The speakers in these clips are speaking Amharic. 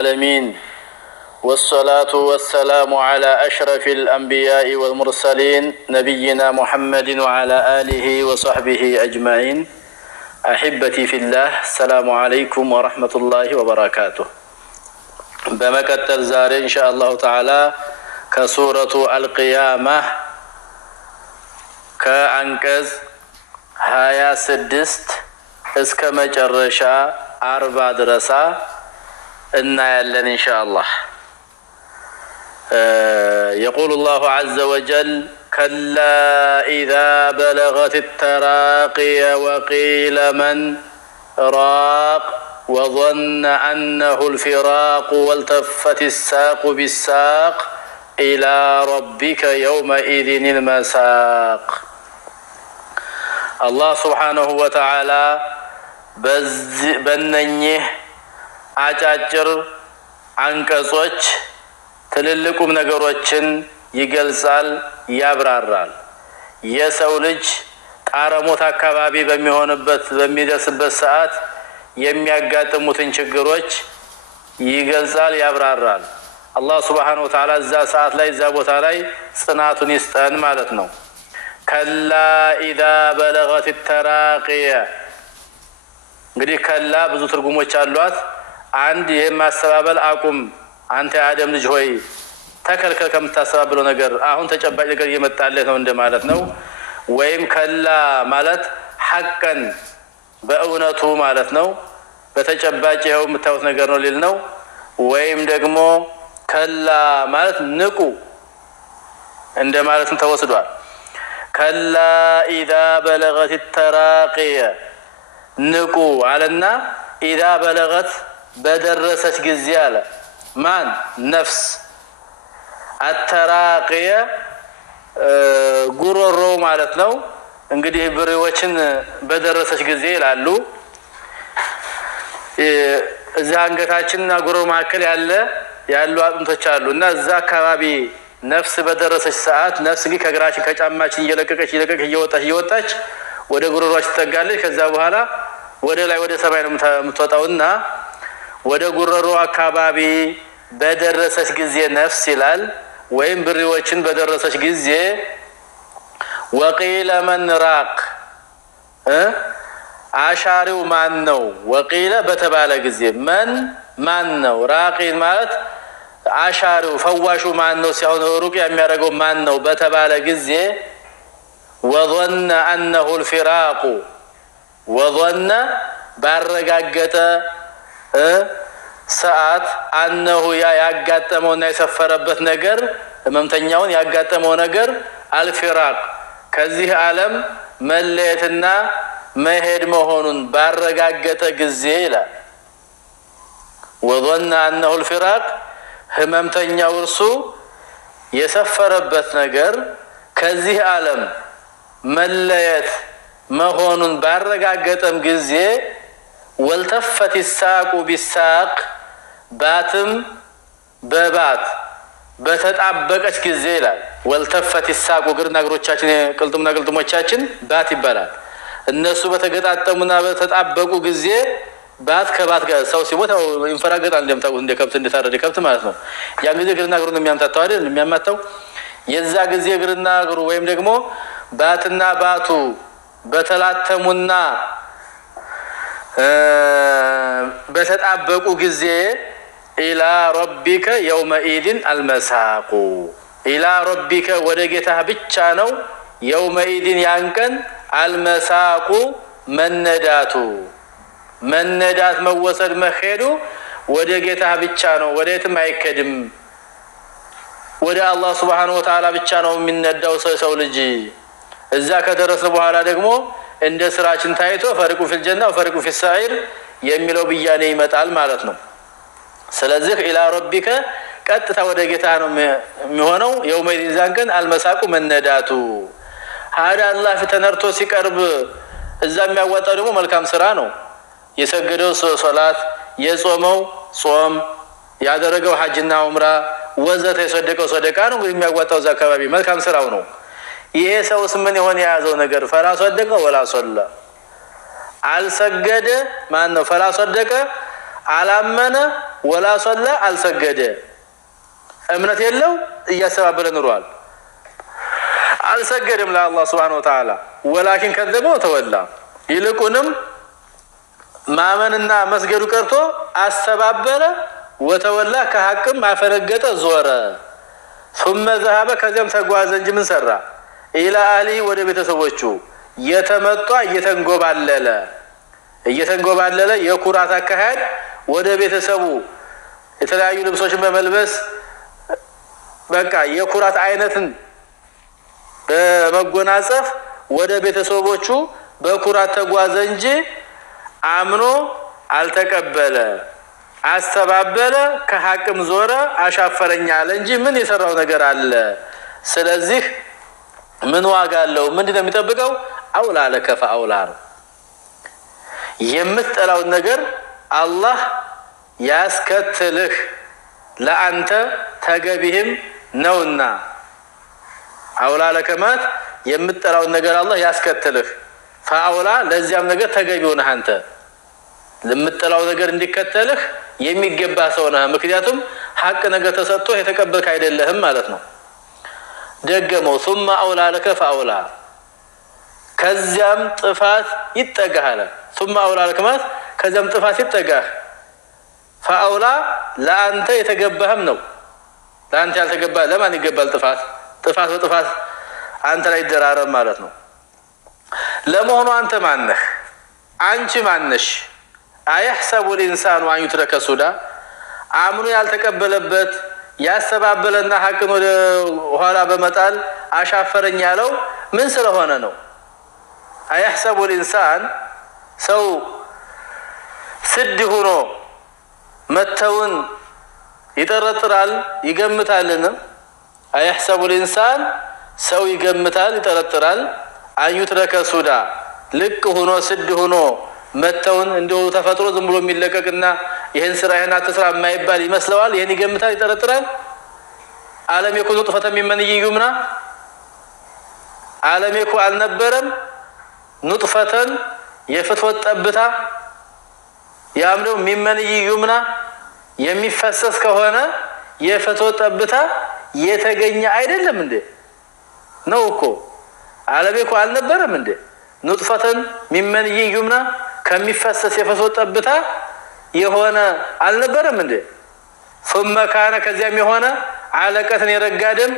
العالمين والصلاة والسلام على أشرف الأنبياء والمرسلين نبينا محمد وعلى آله وصحبه أجمعين. أحبتي في الله، السلام عليكم ورحمة الله وبركاته. بمكتل زار إن شاء الله تعالى كسورة القيامة كأنكز هايا سدست اسكما جرشا 4 درسا إن شاء الله. يقول الله عز وجل: كلا إذا بلغت التراقي وقيل من راق وظن أنه الفراق والتفت الساق بالساق إلى ربك يومئذ المساق. الله سبحانه وتعالى بننيه አጫጭር አንቀጾች ትልልቁም ነገሮችን ይገልጻል፣ ያብራራል። የሰው ልጅ ጣረሞት አካባቢ በሚደርስበት ሰዓት የሚያጋጥሙትን ችግሮች ይገልጻል፣ ያብራራል። አላህ Subhanahu Wa Ta'ala እዛ ሰዓት ላይ እዛ ቦታ ላይ ጽናቱን ይስጠን ማለት ነው። ከላ ኢዛ በለገት التراقي እንግዲህ ከላ ብዙ ትርጉሞች አሏት። አንድ የማስተባበል አቁም፣ አንተ አደም ልጅ ሆይ ተከልከል ከምታስተባበለው ነገር አሁን ተጨባጭ ነገር እየመጣልህ ነው እንደማለት ነው። ወይም ከላ ማለት ሐቀን በእውነቱ ማለት ነው፣ በተጨባጭ ይኸው የምታዩት ነገር ነው ሊል ነው። ወይም ደግሞ ከላ ማለት ንቁ እንደማለትም ተወስዷል። ከላ ኢዛ በለገት التراقي ንቁ አለና ኢዛ በለገት በደረሰች ጊዜ አለ ማን ነፍስ አተራቂየ ጉሮሮ ማለት ነው። እንግዲህ ብሬዎችን በደረሰች ጊዜ ይላሉ። እዛ አንገታችንና ጉሮሮ መካከል ያሉ አጥንቶች አሉ እና እዛ አካባቢ ነፍስ በደረሰች ሰዓት ነፍስ ግን ከእግራችን ከጫማችን እየለቀቀች እየወጣች ወደ ጉሮሮአችን ትጠጋለች። ከዛ በኋላ ወደ ላይ ወደ ሰማይ ነው የምትወጣውና ወደ ጉሮሮ አካባቢ በደረሰች ጊዜ ነፍስ ይላል። ወይም ብሬዎችን በደረሰች ጊዜ ወቂለ መን ራቅ አሻሪው ማን ነው? ወቂለ በተባለ ጊዜ ማን ነው? ራቂ ማለት አሻሪው ፈዋሹ ማን ነው ሲሆን ሩቅ የሚያደርገው ማን ነው በተባለ ጊዜ ወظن انه الفراق ወظن ባረጋገጠ ሰዓት አነሁ ያጋጠመውና የሰፈረበት ነገር ህመምተኛውን ያጋጠመው ነገር አልፊራቅ ከዚህ ዓለም መለየትና መሄድ መሆኑን ባረጋገጠ ጊዜ ይላል። وظن انه الفراق ህመምተኛው እርሱ የሰፈረበት ነገር ከዚህ ዓለም መለየት መሆኑን ባረጋገጠም ጊዜ ወልተፈት الساق بالساق ባትም በባት በተጣበቀች ጊዜ ይላል። ወልተፈት الساق ግርና እግሮቻችን ቅልጥምና ቅልጥሞቻችን ባት ይባላል። እነሱ በተገጣጠሙና በተጣበቁ ጊዜ ባት ከባት ጋር ሰው ሲሞት ይንፈራገጣል እንደምታውቁት እንደ ከብት እንደታረደ ከብት ማለት ነው። ያን ጊዜ ግርና እግሩን የሚያምታታው አይደል የሚያማታው የዛ ጊዜ ግርና እግሩ ወይም ደግሞ ባትና ባቱ በተላተሙና በተጣበቁ ጊዜ ኢላ ረቢከ የውመኢድን አልመሳቁ ኢላ ረቢከ ወደ ጌታህ ብቻ ነው የውመኢድን ያንቀን አልመሳቁ መነዳት መወሰድ መሄዱ ወደ ጌታህ ብቻ ነው፣ ወደ የትም አይከድም። ወደ አላህ Subhanahu Wa Ta'ala ብቻ ነው የሚነዳው ሰው ልጅ። እዛ ከደረሰ በኋላ ደግሞ እንደ ስራችን ታይቶ ፈሪቁ ፊል ጀና ወፈሪቁ ፊል ሰዒር የሚለው ብያኔ ይመጣል ማለት ነው። ስለዚህ ኢላ ረቢከ ቀጥታ ወደ ጌታ ነው የሚሆነው። የውመይን ዛንቀን አልመሳቁ መነዳቱ ሀዳ አላህ ተነርቶ ሲቀርብ እዛ የሚያዋጣው ደግሞ መልካም ስራ ነው። የሰገደው ሶላት፣ የጾመው ጾም፣ ያደረገው ሐጅና ዑምራ ወዘተ የሰደቀው ሰደቃ ነው የሚያዋጣው እዛ አካባቢ መልካም ስራው ነው። ይሄ ሰውስ ምን ይሆን የያዘው ነገር? ፈላ ሰደቀ ወላ ሶላ አልሰገደ ማን ነው? ፈላ ሰደቀ አላመነ ولا صلى السجد እምነት የለው እያሰባበለ ኑሯል አልሰገደም ለአላህ Subhanahu Wa Ta'ala ولكن كذبوا وتولى ይልቁንም ማመንና መስገዱ ቀርቶ አስተባበለ وتولى ከሐቅም አፈረገጠ ዞረ ثم ذهب ከዚያም ተጓዘ እንጂ ምን ሰራ الى اهله ወደ ቤተሰቦቹ የተመጣ እየተንጎባለለ የኩራት አካሄድ ወደ ቤተሰቡ የተለያዩ ልብሶችን በመልበስ በቃ የኩራት አይነትን በመጎናጸፍ ወደ ቤተሰቦቹ በኩራት ተጓዘ እንጂ አምኖ አልተቀበለ አስተባበለ ከሐቅም ዞረ አሻፈረኛ አለ እንጂ ምን የሰራው ነገር አለ ስለዚህ ምን ዋጋ አለው ምንድነው የሚጠብቀው አውላ ለከፈ አውላ የምትጠላው ነገር አላህ ያስከትልህ ለአንተ ተገቢህም ነውና አውላ ለከማት የምትጠላው ነገር አላህ ያስከትልህ ፈአውላ ለዚያም ነገር ተገቢው ነህ አንተ ለምትጠላው ነገር እንዲከተልህ የሚገባ ሰው ነህ ምክንያቱም ሐቅ ነገር ተሰጥቶ የተቀበልክ አይደለህም ማለት ነው ደገመው ثم አውላ ለከ ፈአውላ ከዚያም ጥፋት ይጠጋሃል ثم አውላ ለከማት ከዚያም ጥፋት ይጠጋህ ፈአውላ ለአንተ የተገባህም ነው ለአንተ ያልተገባ ለማን ይገባል ጥፋት በጥፋት አንተ ላይ ይደራረብ ማለት ነው ለመሆኑ አንተ ማን ነህ አንቺ ማን ነሽ አየحسب الانسان ان يترك سدى አምኖ ያልተቀበለበት ያሰባበለና ሐቅን ወደ ኋላ በመጣል አሻፈረኝ ያለው ምን ስለሆነ ነው አየحسب الانسان ሰው ስድ ሆኖ መተውን ይጠረጥራል ይገምታልና አየحسب الانسان ሰው ይገምታል ይጠረጥራል ان يترك سدى ልቅ ሆኖ ስድ ሆኖ መተውን እንደው ተፈጥሮ ዝም ብሎ የሚለቀቅና ይሄን ስራ ይሄን አትስራ የማይባል ይመስለዋል ይሄን ይገምታል ይጠረጥራል ዓለም የኩኑ ጥፈተ ሚመን ይዩምና ዓለም የኩ አልነበረም ንጥፈተን የፍትወት ጠብታ ያምነው ሚመን ይዩምና የሚፈሰስ ከሆነ የፍትወት ጠብታ የተገኘ አይደለም እንዴ ነው እኮ ዓለም የኩ አልነበረም እንዴ ንጥፈተን ሚመን ይዩምና ከሚፈሰስ የፍትወት ጠብታ የሆነ አልነበረም እንዴ ثم كان ከዚያም የሆነ علقተን የረጋደም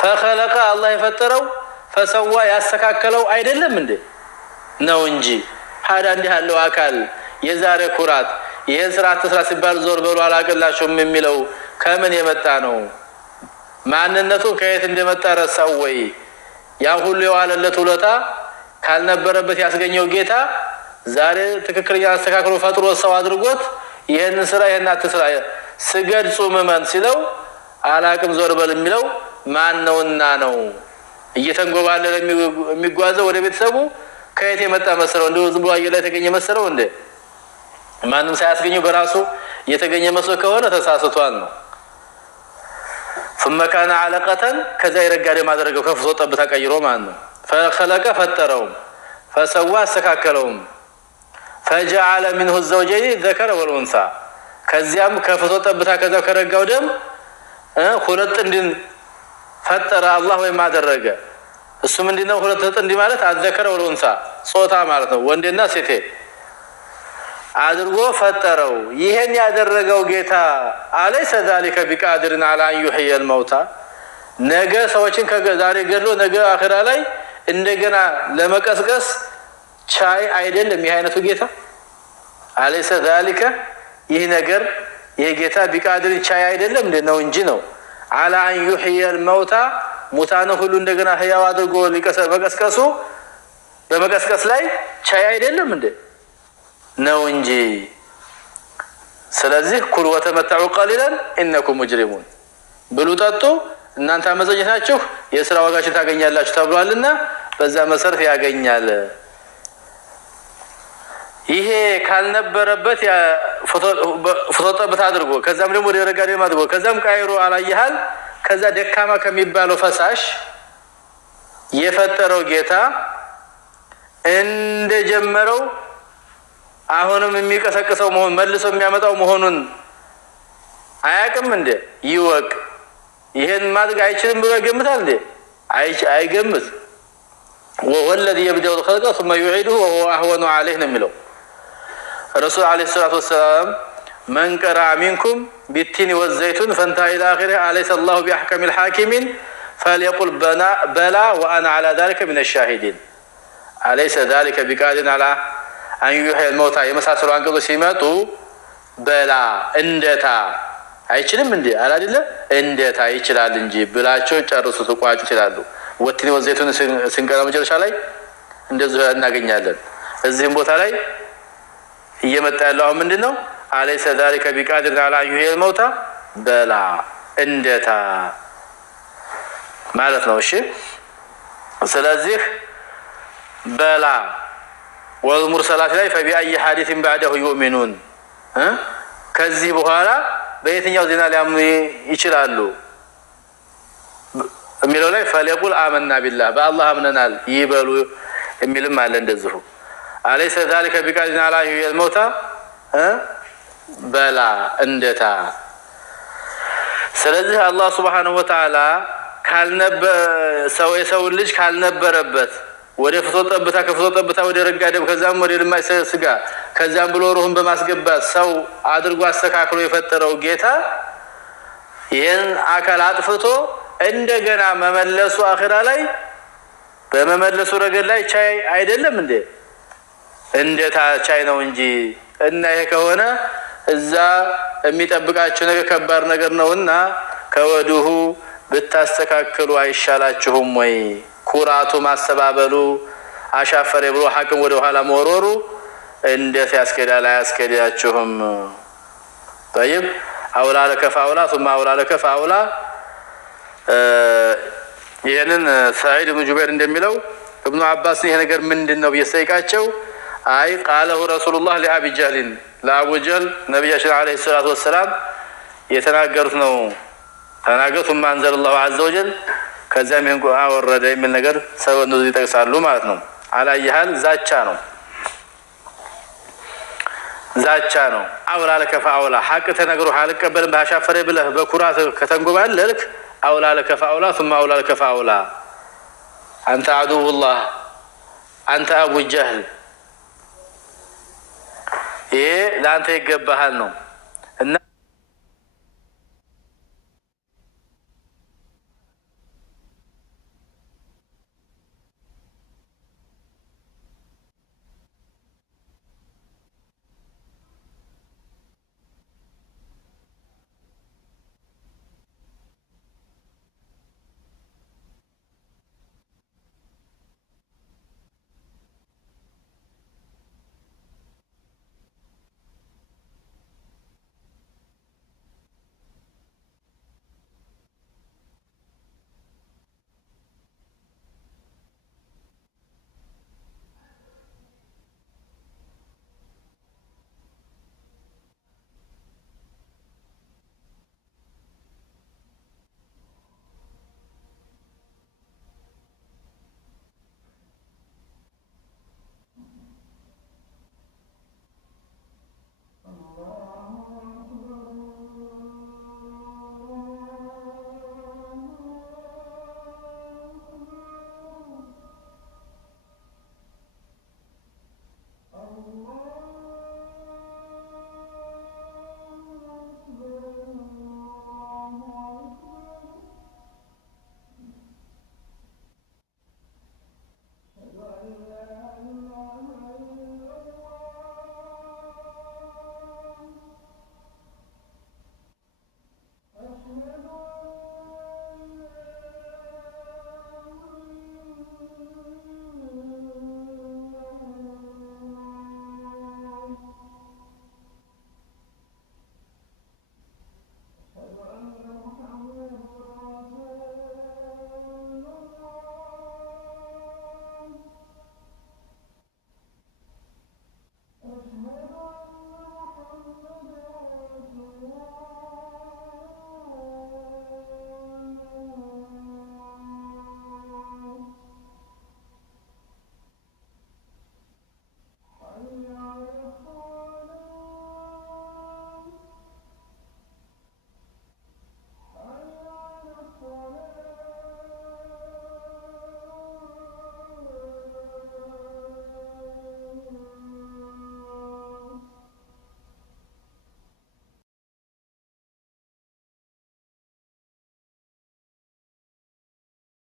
فخلق الله يفطرው فسوى ያስተካከለው አይደለም እንዴ ነው እንጂ ሀዳ እንዲህ ያለው አካል የዛሬ ኩራት ይሄን ስራ ተስራ ሲባል ዞር በሉ አላቀላችሁም የሚለው ከምን የመጣ ነው ማንነቱ ከየት እንደመጣ ረሳው ወይ ያ ሁሉ የዋለለት ውለታ ካልነበረበት ያስገኘው ጌታ ዛሬ ትክክለኛ አስተካክሎ ፈጥሮ ሰው አድርጎት ይሄን ስራ ይሄን አትስራ ስገድ ጾመመን ሲለው አላቅም ዞር በል የሚለው ማን ነውና ነው እየተንጎባለለ የሚጓዘው ወደ ቤተሰቡ ከየት የመጣ መሰለው እንደው ዝም ብሎ አየለ የተገኘ መሰለው እንዴ ማንም ሳያስገኘው በራሱ የተገኘ መስሎ ከሆነ ተሳስቷል ነው ثم كان علقة كذا يرجع ما درجه كفصو طبታ ቀይሮ ማን ነው فخلق فطرهم فسوى استكاكلهم فجعل منه الزوجين الذكر والانثى ከዚያም ከፍሶ ጠብታ ከዛው ከረጋው ደም ሁለት ጥንድን ፈጠረ አላህ ወይ ማደረገ እሱ ምንድነው ሁለት ጥንድ ማለት አዘከረ ወልኡንሳ ጾታ ማለት ነው ወንድና ሴት አድርጎ ፈጠረው ይሄን ያደረገው ጌታ አለይሰ ذلك بقادر على ان يحيي الموتى ነገ ሰዎችን ከዛሬ ገድሎ ነገ አኺራ ላይ እንደገና ለመቀስቀስ ቻይ አይደለም ይሄ አይነቱ ጌታ አለይሰ ذلك ይሄ ነገር ይሄ ጌታ ቢቃድር ቻይ አይደለም እንደው እንጂ ነው على ان يحيي الموتى ሙታን ሁሉ እንደገና ህያው አድርጎ ሊቀሰቀሱ በመቀስቀስ ላይ ቻይ አይደለም እንዴ ነው እንጂ ስለዚህ ኩሉ ወተመተዑ ቀሊላን انكم مجرمون ብሉ ጠጡ እናንተ አመፀኞች ናችሁ የሥራ ዋጋችን ታገኛላችሁ ተብሏልና በዛ መሰረት ያገኛል ይሄ ካልነበረበት ያ ፍቶጠብታ አድርጎ ከዛም ደግሞ ወደ ረጋዴም አድርጎ ከዛም ቀይሮ አላየሃል ከዛ ደካማ ከሚባለው ፈሳሽ የፈጠረው ጌታ እንደጀመረው አሁንም የሚቀሰቅሰው መሆን መልሶ የሚያመጣው መሆኑን አያውቅም እንዴ? ይወቅ። ይሄን ማድረግ አይችልም ብሎ ይገምታል እንዴ? አይገምት። وهو الذي يبدأ الخلق ثم يعيده وهو أهون عليه نميلو الرسول عليه الصلاة والسلام من قرأ منكم بالتين والزيتون فانتهى إلى آخره أليس الله بأحكم الحاكمين فليقل بلى وأنا على ذلك من الشاهدين أليس ذلك بقادر على أن يحيي الموتى يمساسلو አንቀጾች ሲመጡ በላ እንደታ አይችልም እንዴ አላደለ እንደታ ይችላል እንጂ ብላቸው ጨርሱ ተቋጭ ይችላሉ። ወትኒ ወዘይቱን ስንቀራ መጨረሻ ላይ እንደዚህ እናገኛለን። እዚህም ቦታ ላይ እየመጣ ያለው ምንድነው? አለይሰ ذلك بقادر على أن يحيي الموتى በላ እንደታ ማለት ነው። እሺ ስለዚህ በላ والمرسلات ላይ فبأي حديث بعده يؤمنون ከዚህ በኋላ በየትኛው ዜና ሊያምኑ ይችላሉ የሚለው ላይ فليقول آمنا بالله በአላህ አምነናል ይበሉ የሚልም አለ እንደዚሁ أليس ذلك بقادر على أن يحيي الموتى በላ እንደታ ስለዚህ አላህ Subhanahu Wa Ta'ala የሰው ልጅ ካልነበረበት ወደ ፍጡር ጠብታ ከፍጡር ጠብታ ወደ ረጋደም ከዛም ወደ ልማይ ስጋ ከዛም ብሎ ሩህን በማስገባት ሰው አድርጎ አስተካክሎ የፈጠረው ጌታ ይሄን አካል አጥፍቶ እንደገና መመለሱ አኺራ ላይ በመመለሱ ረገድ ላይ ቻይ አይደለም እንዴ? እንደታ ቻይ ነው እንጂ እና ይሄ ከሆነ እዛ የሚጠብቃችሁ ነገር ከባድ ነገር ነውና ከወዲሁ ብታስተካክሉ አይሻላችሁም ወይ? ኩራቱ ማስተባበሉ አሻፈረ ብሎ ሐቅም ወደ ኋላ መወረሩ እንዴት ያስከዳል? አያስከዳችሁም? طيب አውላ ለከፋውላ ثم አውላ ለከፋውላ ይሄንን ሰዒድ ኢብኑ ጁበይር እንደሚለው ኢብኑ አባስ ይሄ ነገር ምንድነው በየሰይቃቸው አይ ቃለሁ ረሱላህ ለአቢ ጀህል ለአቡ ጀህል ነብያችን አለይሂ ሰላቱ ወሰለም የተናገሩት ነው ተናገሩት ማንዘል الله عز وجل ከዛም ይሄን ቁርአን ወረደ የሚል ነገር ሰው እንደዚህ ይጠቅሳሉ ማለት ነው። አላየሃል ዛቻ ነው አውላ ለከፋውላ ሐቅ ተነግሮ አልቀበልም ባሻፈረ ብለህ በኩራት ከተንጎባለልክ አውላ ለከፋውላ ثم አውላ ለከፋውላ አንተ عدو الله አንተ አቡ ጀህል ይሄ ላንተ ይገባሃል ነው